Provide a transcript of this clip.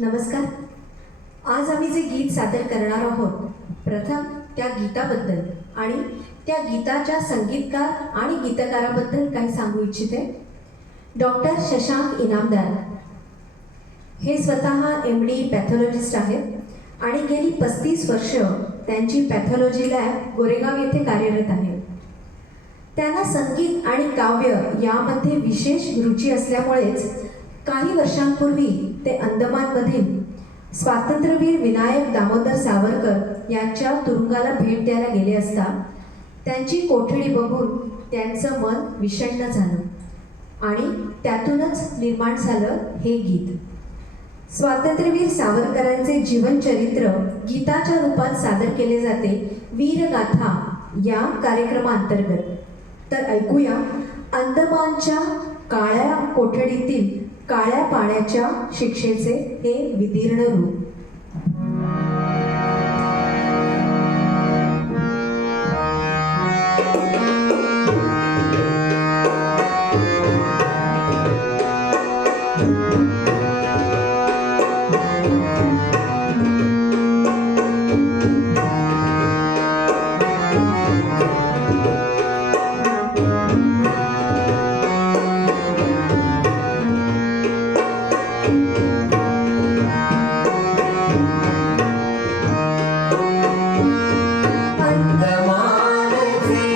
नमस्कार. आज आम्ही जे गीत सादर करणार आहोत, प्रथम त्या गीताबद्दल आणि त्या गीताच्या संगीतकार आणि गीतकाराबद्दल काही सांगू इच्छिते. डॉक्टर शशांक इनामदार हे स्वतः MD पॅथॉलॉजिस्ट आहेत आणि गेली 35 वर्ष त्यांची पॅथॉलॉजी लॅब गोरेगाव येथे कार्यरत आहे. त्यांना संगीत आणि काव्य यामध्ये विशेष रुची असल्यामुळेच काही वर्षांपूर्वी ते अंदमानमधील स्वातंत्र्यवीर विनायक दामोदर सावरकर यांच्या तुरुंगाला भेट द्यायला गेले असता त्यांची कोठडी बघून त्यांचं मन विषण्ण झालं आणि त्यातूनच निर्माण झालं हे गीत. स्वातंत्र्यवीर सावरकरांचे जीवनचरित्र गीताच्या रूपात सादर केले जाते वीरगाथा या कार्यक्रमाअंतर्गत. तर ऐकूया अंदमानच्या काळ्या कोठडीतील काळ्या पाण्याच्या शिक्षेचे हे विदीर्ण रूप. अंदमानचे